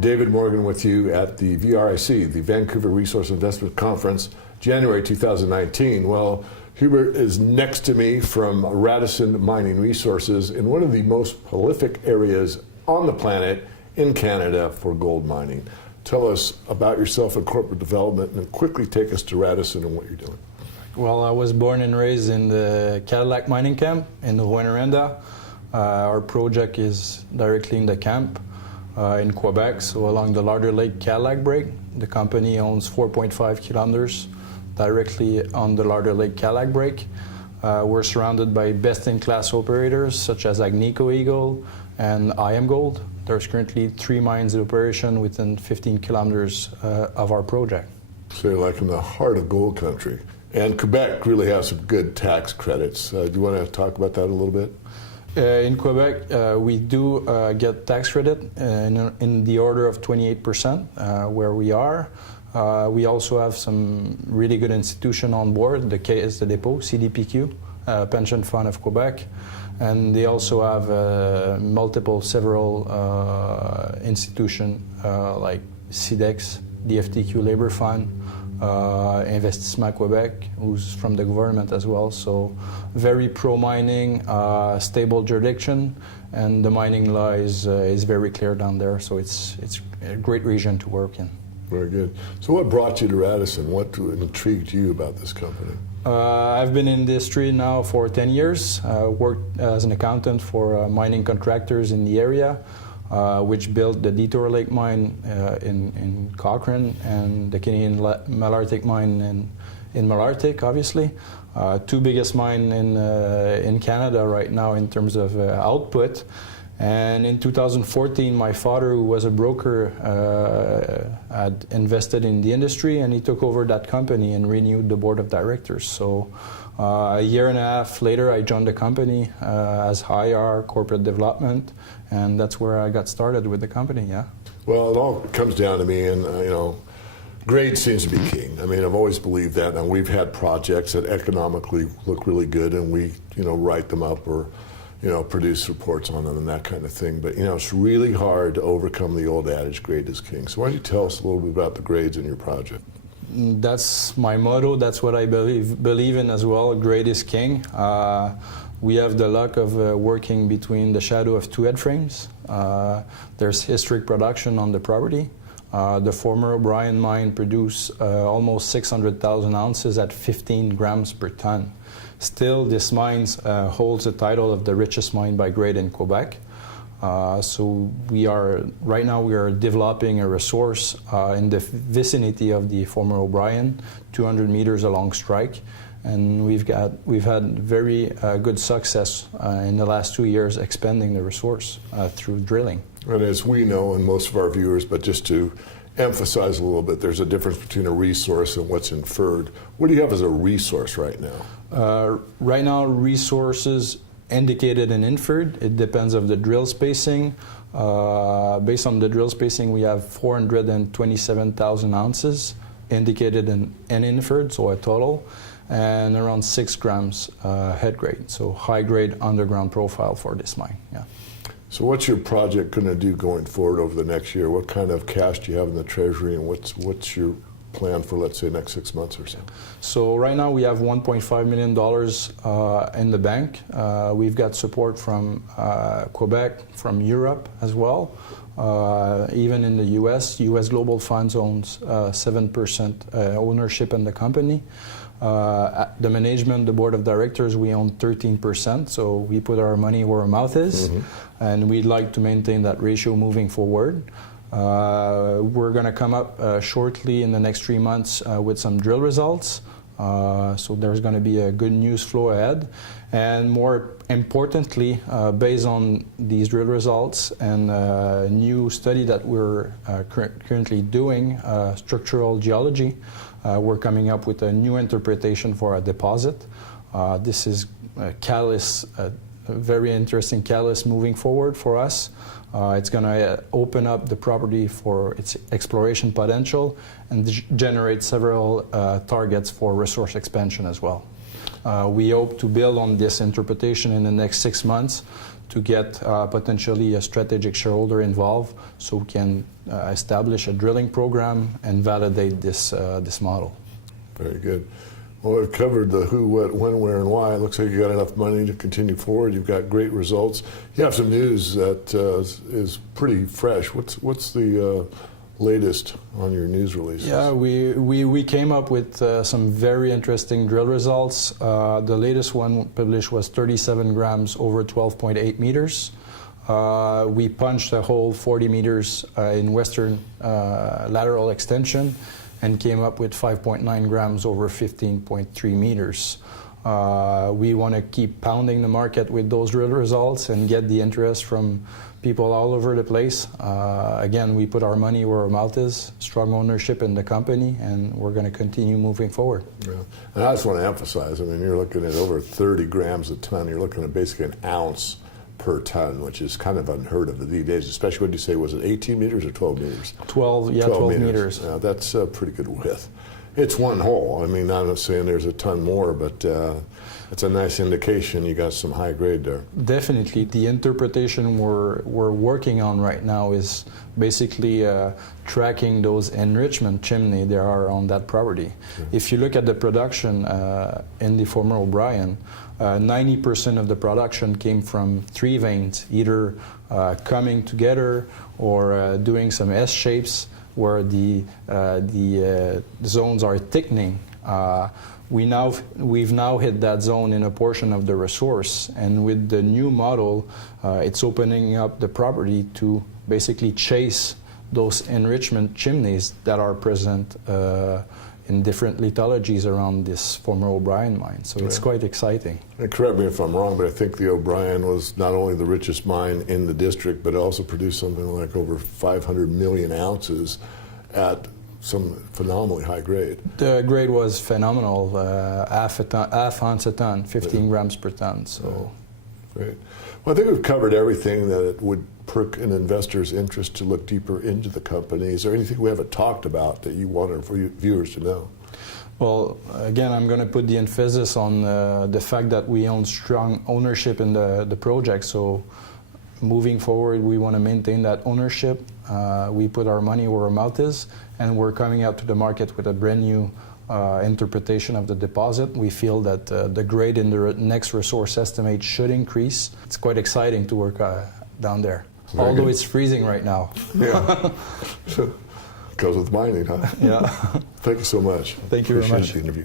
David Morgan with you at the VRIC, the Vancouver Resource Investment Conference, January 2019. Well, Hubert is next to me from Radisson Mining Resources in one of the most prolific areas on the planet in Canada for gold mining. Tell us about yourself and corporate development, and quickly take us to Radisson and what you're doing. Well, I was born and raised in the Cadillac mining camp in Rouyn-Noranda. Our project is directly in the camp in Quebec, so along the Larder Lake Cadillac break. The company owns 4.5 kilometers directly on the Larder Lake Cadillac break. We're surrounded by best-in-class operators such as Agnico Eagle and IAMGOLD. There's currently 3 mines in operation within 15 kilometers of our project. So you're like in the heart of gold country. And Quebec really has some good tax credits. Do you want to talk about that a little bit? In Quebec, we do get tax credit in the order of 28% where we are. We also have some really good institutions on board, the Caisse de dépôt, CDPQ, Pension Fund of Quebec. And they also have several institutions like CIDEX, the FTQ Labor Fund, Investissement Quebec, who's from the government as well. So very pro-mining, stable jurisdiction, and the mining law is very clear down there. So it's a great region to work in. Very good. So what brought you to Radisson? What intrigued you about this company? I've been in the industry now for 10 years. Worked as an accountant for mining contractors in the area, which built the Detour Lake mine in Cochrane and the Canadian Malartic mine in Malartic, obviously. 2 biggest mines in Canada right now in terms of output. And in 2014, my father, who was a broker, had invested in the industry, and he took over that company and renewed the board of directors. So a year and a half later, I joined the company as IR, corporate development, and that's where I got started with the company, yeah. Well, it all comes down to me, and grade seems to be king. I mean, I've always believed that, and we've had projects that economically look really good, and we, write them up or produce reports on them and that kind of thing. But, it's really hard to overcome the old adage, grade is king. So why don't you tell us a little bit about the grades in your project? That's my motto. That's what I believe in as well. Grade is king. We have the luck of working between the shadow of 2 head frames. There's historic production on the property. The former O'Brien mine produced almost 600,000 ounces at 15 grams per ton. Still, this mine holds the title of the richest mine by grade in Quebec. So right now we are developing a resource in the vicinity of the former O'Brien, 200 meters along strike. And we've had very good success in the last 2 years expanding the resource through drilling. And as we know, and most of our viewers, but just to emphasize a little bit, there's a difference between a resource and what's inferred. What do you have as a resource right now? Right now, resources indicated and inferred. It depends on the drill spacing. Based on the drill spacing, we have 427,000 ounces indicated and inferred, so a total, and around 6 grams head grade. So high grade underground profile for this mine. Yeah. So what's your project going to do going forward over the next year? What kind of cash do you have in the treasury, and what's your plan for, let's say, next 6 months or so? So right now we have $1.5 million in the bank. We've got support from Quebec, from Europe as well. Even in the US Global Funds owns 7% ownership in the company. The management, the board of directors, we own 13%, so we put our money where our mouth is, and we'd like to maintain that ratio moving forward. We're going to come up shortly in the next 3 months with some drill results, so there's going to be a good news flow ahead. And more importantly, based on these drill results and a new study that we're currently doing, structural geology, we're coming up with a new interpretation for a deposit. This is a catalyst, a very interesting catalyst moving forward for us. It's going to open up the property for its exploration potential and generate several targets for resource expansion as well. We hope to build on this interpretation in the next 6 months to get potentially a strategic shareholder involved so we can establish a drilling program and validate this model. Very good. Well, we've covered the who, what, when, where, and why. It looks like you got enough money to continue forward. You've got great results. You have some news that is pretty fresh. What's the latest on your news releases? Yeah, we came up with some very interesting drill results. The latest one published was 37 grams over 12.8 meters. We punched a hole 40 meters in western lateral extension and came up with 5.9 grams over 15.3 meters. We want to keep pounding the market with those drill results and get the interest from people all over the place. Again, we put our money where our mouth is, strong ownership in the company, and we're going to continue moving forward. Yeah. And I just want to emphasize, I mean, you're looking at over 30 grams a ton. You're looking at basically an ounce per ton, which is kind of unheard of these days, especially, what did you say, was it 18 meters or 12 meters? 12 meters. Yeah, that's a pretty good width. It's one hole. I mean, I'm not saying there's a ton more, but it's a nice indication you got some high grade there. Definitely. The interpretation we're working on right now is basically tracking those enrichment chimney there are on that property. Yeah. If you look at the production in the former O'Brien, 90% of the production came from 3 veins, either coming together or doing some S shapes where the zones are thickening. We've now hit that zone in a portion of the resource, and with the new model, it's opening up the property to basically chase those enrichment chimneys that are present in different lithologies around this former O'Brien mine. So it's quite exciting. And correct me if I'm wrong, but I think the O'Brien was not only the richest mine in the district, but it also produced something like over 500 million ounces at some phenomenally high grade. The grade was phenomenal, half ounce a ton, 15 grams per ton. So, great. Well, I think we've covered everything that it would perk an investor's interest to look deeper into the company. Is there anything we haven't talked about that you want our viewers to know? Well, again, I'm going to put the emphasis on the fact that we own strong ownership in the project. So moving forward, we want to maintain that ownership. We put our money where our mouth is, and we're coming out to the market with a brand new interpretation of the deposit. We feel that the grade in the next resource estimate should increase. It's quite exciting to work down there. Very although good. It's freezing right now. Yeah. Goes with mining, huh? Yeah. Thank you so much. Thank you very much. Appreciate the interview.